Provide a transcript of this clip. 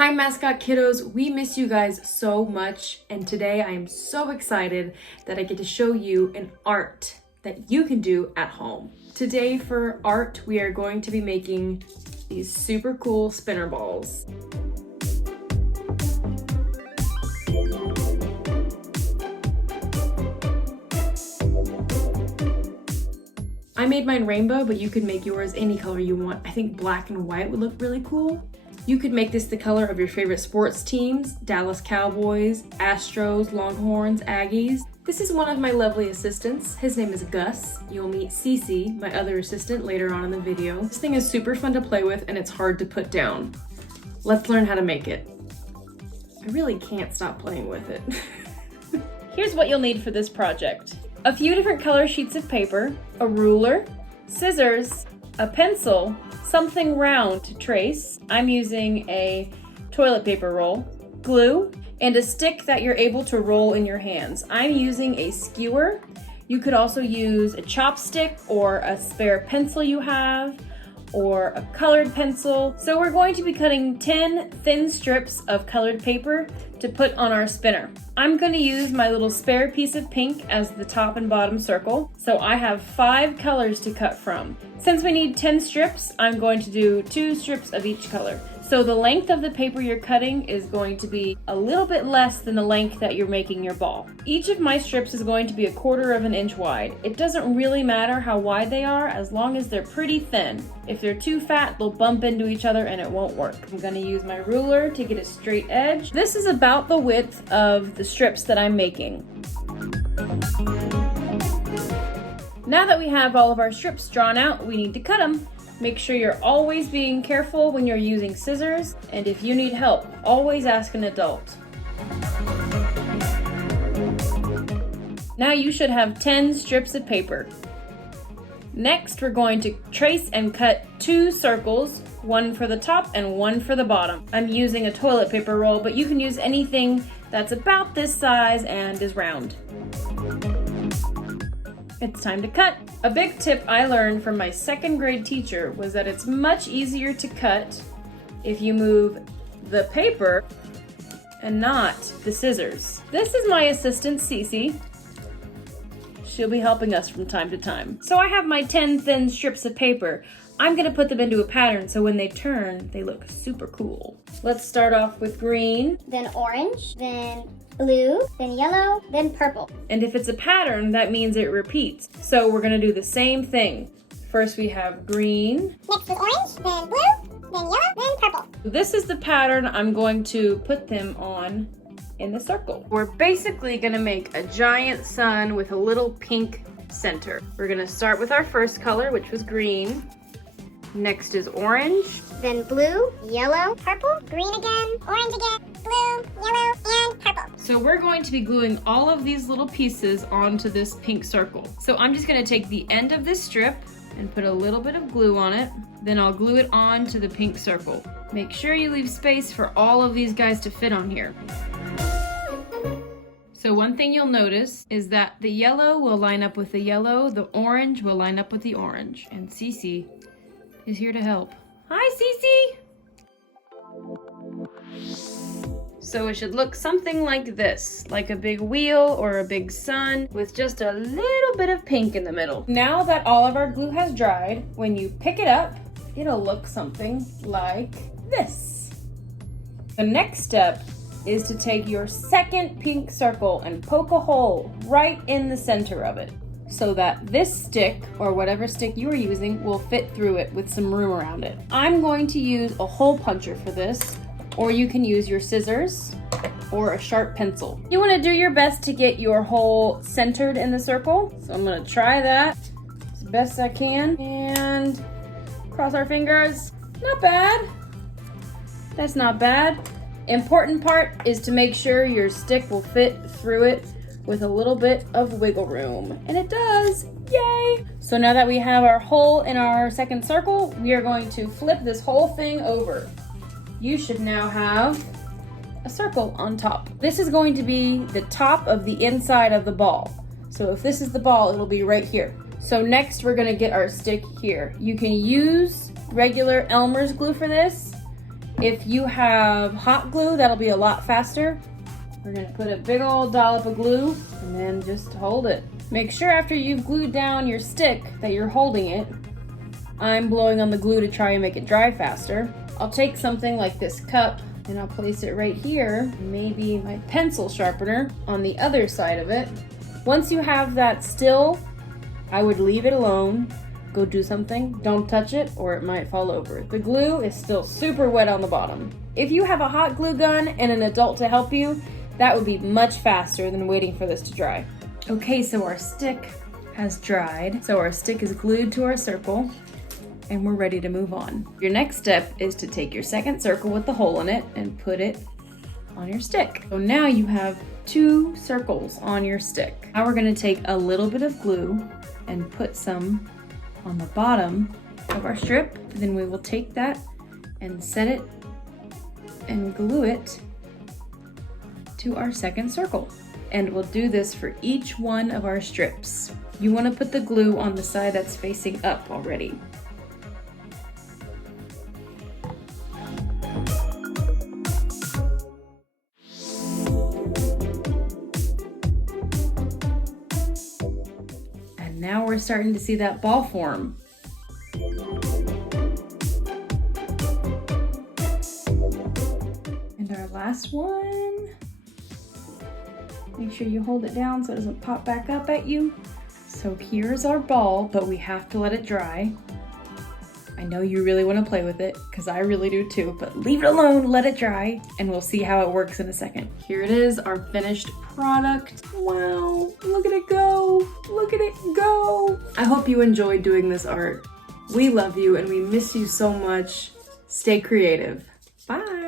Hi Mascot kiddos, we miss you guys so much, and today I am so excited that I get to show you an art that you can do at home. Today for art, we are going to be making these super cool spinner balls. I made mine rainbow, but you could make yours any color you want. I think black and white would look really cool. You could make this the color of your favorite sports teams, Dallas Cowboys, Astros, Longhorns, Aggies. This is one of my lovely assistants. His name is Gus. You'll meet Cece, my other assistant, later on in the video. This thing is super fun to play with and it's hard to put down. Let's learn how to make it. I really can't stop playing with it. Here's what you'll need for this project. A few different color sheets of paper, a ruler, scissors, a pencil, something round to trace. I'm using a toilet paper roll, glue, and a stick that you're able to roll in your hands. I'm using a skewer. You could also use a chopstick or a spare pencil you have, or a colored pencil. So we're going to be cutting 10 thin strips of colored paper to put on our spinner. I'm going to use my little spare piece of pink as the top and bottom circle. So I have 5 colors to cut from. Since we need 10 strips, I'm going to do 2 strips of each color. So the length of the paper you're cutting is going to be a little bit less than the length that you're making your ball. Each of my strips is going to be 1/4 of an inch wide. It doesn't really matter how wide they are as long as they're pretty thin. If they're too fat, they'll bump into each other and it won't work. I'm going to use my ruler to get a straight edge. This is about the width of the strips that I'm making. Now that we have all of our strips drawn out, we need to cut them. Make sure you're always being careful when you're using scissors, and if you need help, always ask an adult. Now you should have 10 strips of paper. Next, we're going to trace and cut 2 circles, one for the top and one for the bottom. I'm using a toilet paper roll, but you can use anything that's about this size and is round. It's time to cut. A big tip I learned from my 2nd grade teacher was that it's much easier to cut if you move the paper and not the scissors. This is my assistant, Cece. She'll be helping us from time to time. So I have my 10 thin strips of paper. I'm gonna put them into a pattern so when they turn, they look super cool. Let's start off with green. Then orange, then blue, then yellow, then purple. And if it's a pattern, that means it repeats. So we're gonna do the same thing. First we have green. Next is orange, then blue, then yellow, then purple. This is the pattern I'm going to put them on in the circle. We're basically gonna make a giant sun with a little pink center. We're gonna start with our first color, which was green. Next is orange. Then blue, yellow, purple, green again, orange again, blue, yellow, and purple. So we're going to be gluing all of these little pieces onto this pink circle. So I'm just gonna take the end of this strip and put a little bit of glue on it. Then I'll glue it onto the pink circle. Make sure you leave space for all of these guys to fit on here. So one thing you'll notice is that the yellow will line up with the yellow, the orange will line up with the orange, and Cece is here to help. Hi, Cece! So it should look something like this, like a big wheel or a big sun with just a little bit of pink in the middle. Now that all of our glue has dried, when you pick it up, it'll look something like this. The next step is to take your second pink circle and poke a hole right in the center of it, so that this stick, or whatever stick you are using, will fit through it with some room around it. I'm going to use a hole puncher for this, or you can use your scissors or a sharp pencil. You want to do your best to get your hole centered in the circle, so I'm going to try that as best I can, and cross our fingers. Not bad. That's not bad. Important part is to make sure your stick will fit through it with a little bit of wiggle room. And it does, yay! So now that we have our hole in our second circle, we are going to flip this whole thing over. You should now have a circle on top. This is going to be the top of the inside of the ball. So if this is the ball, it'll be right here. So next we're gonna get our stick here. You can use regular Elmer's glue for this. If you have hot glue, that'll be a lot faster. We're gonna put a big old dollop of glue and then just hold it. Make sure after you've glued down your stick that you're holding it. I'm blowing on the glue to try and make it dry faster. I'll take something like this cup and I'll place it right here, maybe my pencil sharpener on the other side of it. Once you have that still, I would leave it alone. Go do something, don't touch it or it might fall over. The glue is still super wet on the bottom. If you have a hot glue gun and an adult to help you, that would be much faster than waiting for this to dry. Okay, so our stick has dried. So our stick is glued to our circle and we're ready to move on. Your next step is to take your second circle with the hole in it and put it on your stick. So now you have 2 circles on your stick. Now we're gonna take a little bit of glue and put some on the bottom of our strip. Then we will take that and set it and glue it to our second circle. And we'll do this for each one of our strips. You want to put the glue on the side that's facing up already. And now we're starting to see that ball form. And our last one. Make sure you hold it down so it doesn't pop back up at you. So here's our ball, but we have to let it dry. I know you really want to play with it, because I really do too, but leave it alone, let it dry, and we'll see how it works in a second. Here it is, our finished product. Wow, look at it go, look at it go. I hope you enjoyed doing this art. We love you and we miss you so much. Stay creative. Bye.